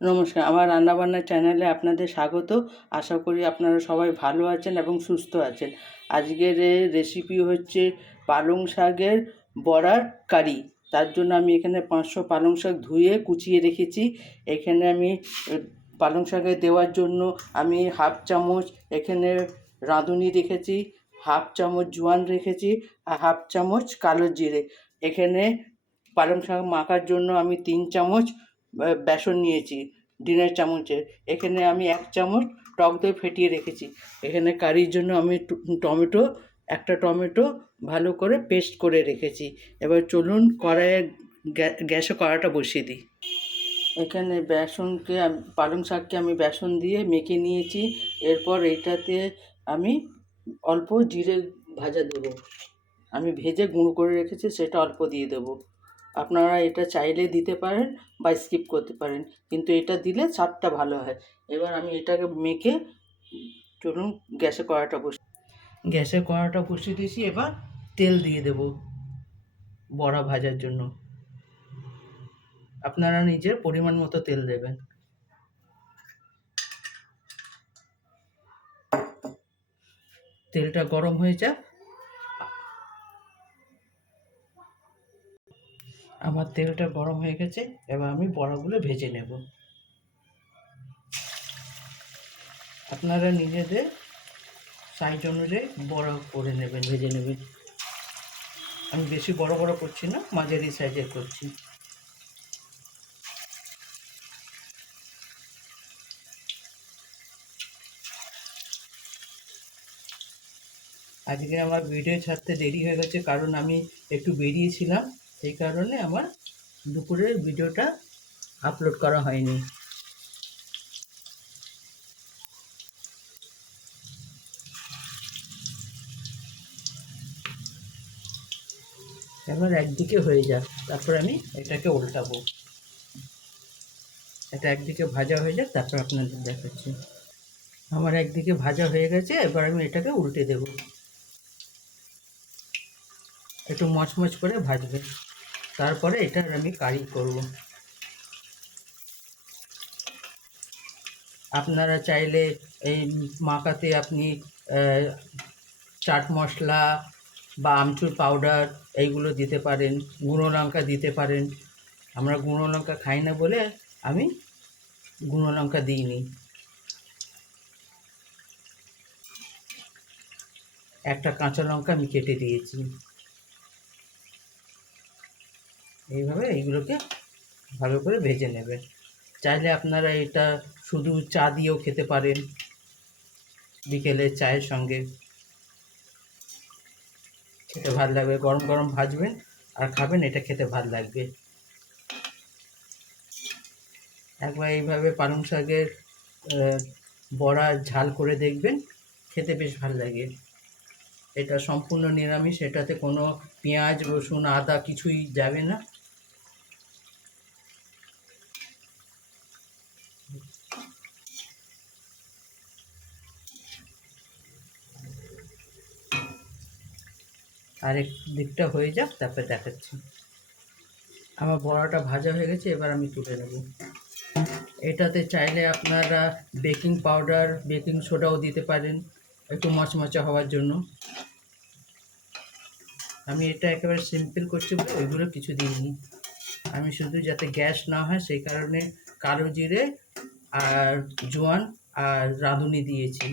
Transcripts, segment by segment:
নমস্কার, আমার রান্নাবান্না চ্যানেলে আপনাদের স্বাগত। আশা করি আপনারা সবাই ভালো আছেন এবং সুস্থ আছেন। আজকের রেসিপি হচ্ছে পালং শাকের বড়ার কারি। তার জন্য আমি এখানে 500 পালং শাক ধুয়ে কুচিয়ে রেখেছি। এখানে আমি পালং শাকে দেওয়ার জন্য আমি হাফ চামচ এখানে রাঁধুনি রেখেছি, হাফ চামচ জোয়ান রেখেছি, আর হাফ চামচ কালো জিরে। এখানে পালং শাক মাখার জন্য আমি 3 চামচ বেসন নিয়েছি ডিনার চামচের। এখানে আমি 1 চামচ টক দই ফেটিয়ে রেখেছি। এখানে কারির জন্য আমি একটা টমেটো ভালো করে পেস্ট করে রেখেছি। এবার চলুন কড়াইয়ে গ্যাসে কড়াইটা বসিয়ে দিই। এখানে পালং শাককে আমি বেসন দিয়ে মেখে নিয়েছি। এরপর এইটাতে আমি অল্প জিরে ভাজা দেবো। আমি ভেজে গুঁড়ো করে রেখেছি, সেটা অল্প দিয়ে দেবো। আপনারা এটা চাইলে দিতে পারেন বা স্কিপ করতে পারেন, কিন্তু এটা দিলে স্বাদটা ভালো হয়। এবার আমি এটাকে মেখে চলুন গ্যাসে কড়াটা বসিয়ে দিয়েছি। এবার তেল দিয়ে দেব বড়া ভাজার জন্য। আপনারা নিজের পরিমাণ মতো তেল দেবেন। তেলটা গরম হয়ে যাক। আমার তেলটা গরম হয়ে গেছে, এবার আমি বড়াগুলো ভেজে নেব। আপনারা নিজেদের সাইজ অনুযায়ী বড় করে নেবেন, ভেজে নেবেন। আমি বেশি বড় বড় করছি না, মাঝারি সাইজের করছি। আজকে আমার ভিডিও ছাড়তে দেরি হয়ে গেছে, কারণ আমি একটু বেরিয়েছিলাম। সেই কারণে আমার দুপুরের ভিডিওটা আপলোড করা হয়নি। এবার একদিকে হয়ে যাক, তারপর আমি এটাকে উল্টাবো। এটা একদিকে ভাজা হয়ে যাক, তারপর আপনাদের দেখাচ্ছি। আমার একদিকে ভাজা হয়ে গেছে, এবার আমি এটাকে উল্টে দেব। একটু মচমচ করে ভাজবে, তারপরে এটার আমি কারি করব। আপনারা চাইলে এই মাখাতে আপনি চাট মশলা বা আমচুর পাউডার এইগুলো দিতে পারেন, গুঁড়ো লঙ্কা দিতে পারেন। আমরা গুঁড়ো লঙ্কা খাই না বলে আমি গুঁড়ো লঙ্কা দিইনি। একটা কাঁচা লঙ্কা আমি কেটে দিয়েছি। এইভাবে এইগুলোকে ভালো করে ভেজে নেবে। চাইলে আপনারা এটা শুধু চা দিয়েও খেতে পারেন, বিকেলে চায়ের সঙ্গে খেতে ভালো লাগবে। গরম গরম ভাজবেন আর খাবেন, এটা খেতে ভালো লাগবে। একবার এইভাবে পালং শাকের বড়া ঝাল করে দেখবেন, খেতে বেশ ভালো লাগে। এটা সম্পূর্ণ নিরামিষ, এটাতে কোনো পেঁয়াজ রসুন আদা কিছুই যাবে না। আরেক দিকটা হয়ে যাক, তারপরে দেখাচ্ছি। আমার বড়াটা ভাজা হয়ে গেছে, এবার আমি তুলে নেব। এটাতে চাইলে আপনারা বেকিং পাউডার বেকিং সোডাও দিতে পারেন, একটু মচমচে হওয়ার জন্য। আমি এটা একেবারে সিম্পল করছি বলে ওইগুলো কিছু দিইনি। আমি শুধু যাতে গ্যাস না হয় সেই কারণে কালো জিরে আর জোয়ান আর রাঁধুনি দিয়েছি।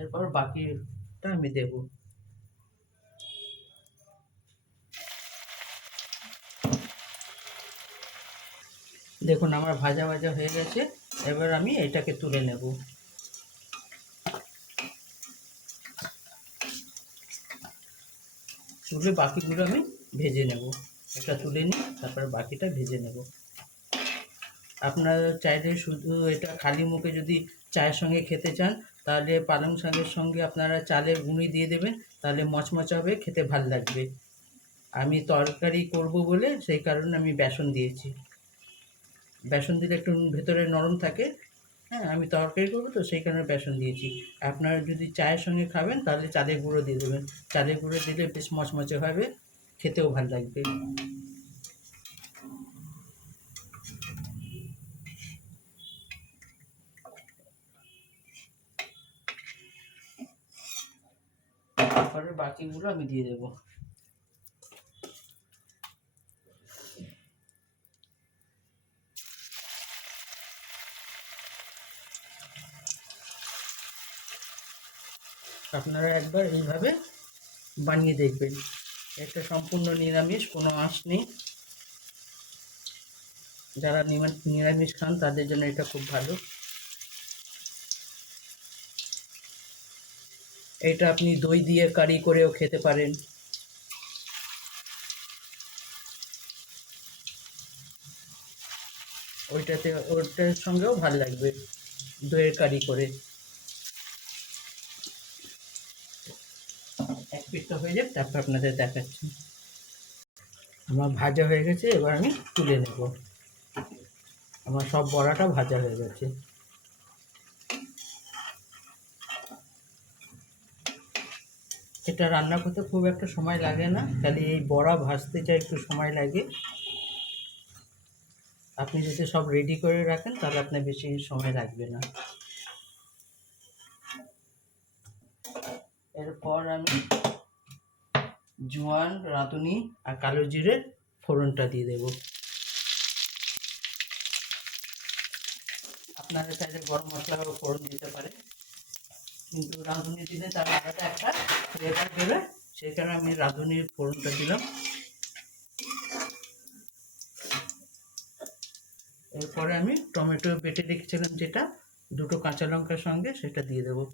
এরপর বাকিটা আমি দেব। দেখুন আমার ভাজা ভাজা হয়ে গেছে, এবার আমি এটাকে তুলে নেব। তুলে বাকিগুলো আমি ভেজে নেব। এটা তুলে নিই, তারপরে বাকিটা ভেজে নেব। আপনারা চাইলে শুধু এটা খালি মুখে যদি চায়ের সঙ্গে খেতে চান, তাহলে পালং শাকের সঙ্গে আপনারা চালের গুঁড়ি দিয়ে দেবেন, তাহলে মচমচে হবে, খেতে ভাল লাগবে। আমি তরকারি করব বলে সেই কারণে আমি বেসন দিয়েছি। বেসন দিলে একটু ভেতরে নরম থাকে। হ্যাঁ, আমি তরকারি করবো তো সেই কারণে বেসন দিয়েছি। আপনারা যদি চায়ের সঙ্গে খাবেন তাহলে চালের গুঁড়ো দিয়ে দেবেন। চালের গুঁড়ো দিলে বেশ মচমচে হবে, খেতেও ভালো লাগবে। তারপরে বাকিগুলো আমি দিয়ে দেবো। আপনারা একবার এইভাবে বানিয়ে দেখবেন। এটা সম্পূর্ণ নিরামিষ, কোনো আঁশ নেই। যারা নিরামিষ খান তাদের জন্য এটা খুব ভালো। এটা আপনি দই দিয়ে কারি করেও খেতে পারেন। ওইটার সঙ্গেও ভালো লাগবে দইয়ের কারি করে। এক পিঠটা হয়ে যাক, তারপর আপনাদের দেখাচ্ছি। আমার ভাজা হয়ে গেছে, এবার আমি তুলে নেব। আমার সব বড়াটা ভাজা হয়ে গেছে। এটা রান্না করতে খুব একটা সময় লাগে না, খালি এই বড়া ভাজতে যা একটু সময় লাগে। আপনি যদি সব রেডি করে রাখেন তাহলে আপনার বেশি সময় লাগবে না। এরপর আমি জোয়ান, রাঁধুনি আর কালো জিরের ফোড়নটা দিয়ে দেব। আপনারা চাইলে গরম মশলাও ফোড়ন দিতে পারে, কিন্তু রাঁধুনি দিলে তার আলাদা একটা ফ্লেভার দেবে, সেই কারণে আমি রাঁধুনির ফোড়নটা দিলাম। এরপরে আমি টমেটো বেটে রেখেছিলাম যেটা, দুটো কাঁচা লঙ্কার সঙ্গে, সেটা দিয়ে দেবো।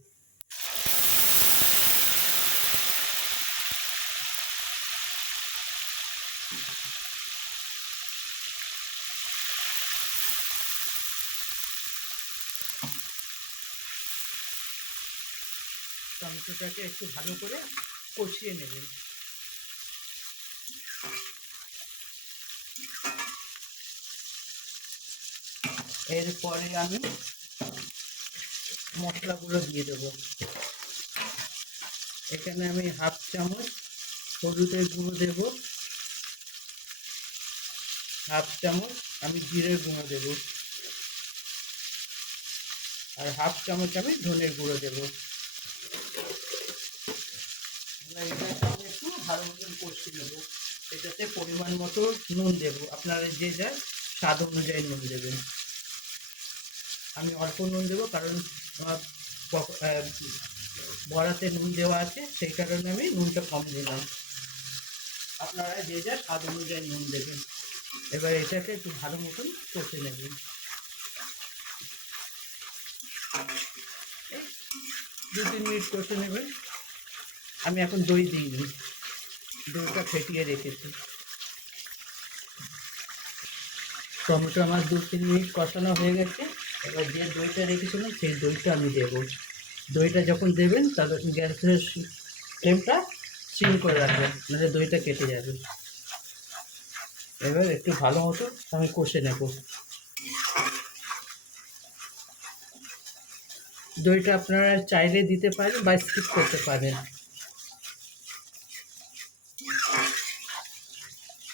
টমেটোটাকে একটু ভালো করে কষিয়ে নেবেন। এরপরে আমি মশলাগুলো দিয়ে দেবো। এখানে আমি হাফ চামচ হলুদের গুঁড়ো দেব, হাফ চামচ আমি জিরের গুঁড়ো দেব, আর হাফ চামচ আমি ধনের গুঁড়ো দেব। এটাকে একটু ভালো মতন কষিয়ে নেবো। এটাতে পরিমাণ মতো নুন দেব, আপনারা যে যার স্বাদ অনুযায়ী নুন দেবেন। আমি অল্প নুন দেবো, কারণ বড়াতে নুন দেওয়া আছে, সেই কারণে আমি নুনটা কম দিলাম। আপনারা যে যার স্বাদ অনুযায়ী নুন দেবেন। এবার এটাকে একটু ভালো মতন কষে নেবেন। 2-3 মিনিট কষে নেবেন। আমি এখন দই দিইনি, দইটা ফেটিয়ে রেখেছি। টমেটো আমার 2-3 মিনিট কষানো হয়ে গেছে। এবার যে দইটা রেখেছিলাম সেই দইটা আমি দেবো। দইটা যখন দেবেন তাহলে গ্যাসের ফ্লেমটা সিম করে রাখবেন, নাহলে দইটা কেটে যাবে। এবার একটু ভালো মতো আমি কষে নেব। দইটা আপনারা চাইলে দিতে পারেন বা স্কিপ করতে পারেন,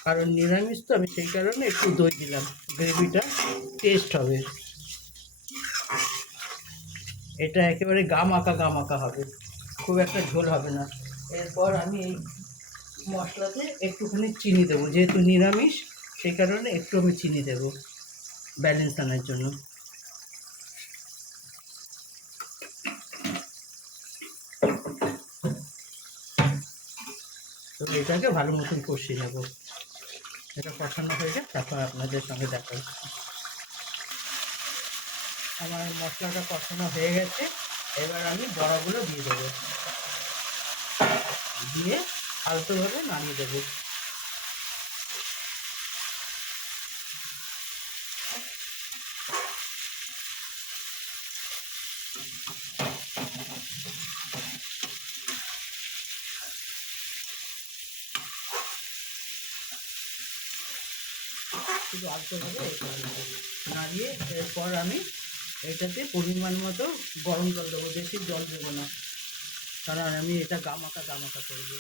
কারণ নিরামিষ তো, আমি সেই কারণে একটু দই দিলাম, গ্রেভিটা টেস্ট হবে। এটা একেবারে গা মাখা হবে, খুব একটা ঝোল হবে না। এরপর আমি এই মশলাতে একটুখানি চিনি দেবো, যেহেতু নিরামিষ সেই কারণে একটু আমি চিনি দেবো ব্যালেন্স আনার জন্য। তো এটাকে ভালো মতন কষিয়ে নেব। এটা কষানো হয়ে যায়, তারপর আপনাদের সঙ্গে দেখা হচ্ছে। আমার মশলাটা কষানো হয়ে গেছে, এবার আমি বড়াগুলো দিয়ে দেবো, দিয়ে আলতোভাবে নামিয়ে দেবো। শুধু আলতোভাবে নাড়িয়ে, এরপর আমি এটাতে পরিমাণ মতো গরম জল দেবো, বেশি জল দেবো না, কারণ আমি এটা গামাকা করবো।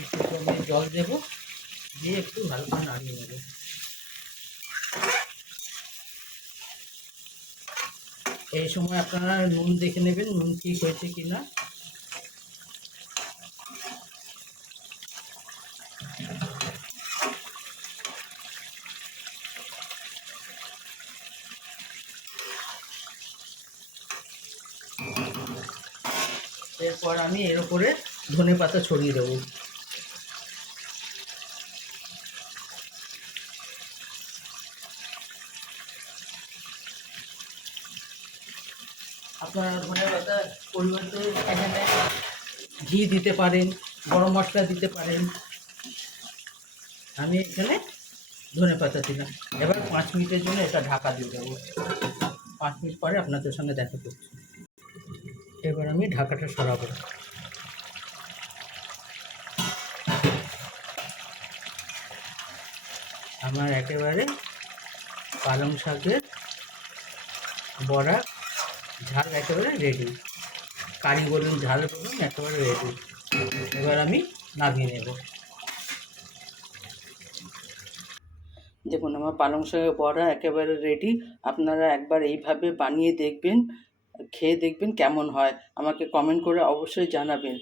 একটু আমি জল দেবো, দিয়ে একটু ভালো করে নাড়িয়ে নেবো। এই সময় আপনারা নুন দেখে নেবেন, নুন ঠিক হয়েছে কি না। এরপর আমি এর উপরে ধনেপাতা ছড়িয়ে দেবো। আপনারা ধনেপাতার পরিবর্তে এখানে ঘি দিতে পারেন, গরম মশলা দিতে পারেন। আমি এখানে ধনেপাতা দিলাম। এবার 5 মিনিটের জন্য এটা ঢাকা দিয়ে দেবো। 5 মিনিট পরে আপনাদের সঙ্গে দেখা করছি। এবার আমি ঢাকাটা সরাবো। আমার একেবারে পালং শাকের বড়া ঝাল একেবারে রেডি। কারি বলুন, ঝাল বলুন, একেবারে রেডি। এবার আমি নামিয়ে নেব। দেখুন আমার পালং শাকের বড়া একেবারে রেডি। আপনারা একবার এইভাবে বানিয়ে দেখবেন, খেয়ে দেখবেন কেমন হয়। আমাকে কমেন্ট করে অবশ্যই জানাবেন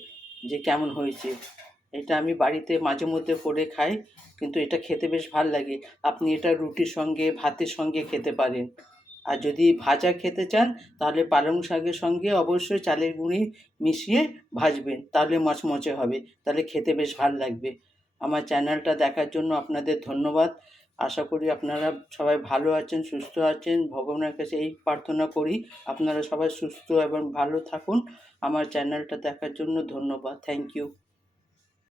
যে কেমন হয়েছে। এটা আমি বাড়িতে মাঝে মধ্যে করে খাই, কিন্তু এটা খেতে বেশ ভাল লাগে। আপনি এটা রুটির সঙ্গে, ভাতের সঙ্গে খেতে পারেন। আর যদি ভাজা খেতে চান তাহলে পালং শাকের সঙ্গে অবশ্যই চালের গুঁড়ি মিশিয়ে ভাজবেন, তাহলে মচমচে হবে, তাহলে খেতে বেশ ভাল লাগবে। আমার চ্যানেলটা দেখার জন্য আপনাদের ধন্যবাদ। আশা করি আপনারা সবাই ভালো আছেন, সুস্থ আছেন। ভগবানের কাছে এই প্রার্থনা করি আপনারা সবাই সুস্থ এবং ভালো থাকুন। আমার চ্যানেলটা দেখার জন্য ধন্যবাদ। Thank you.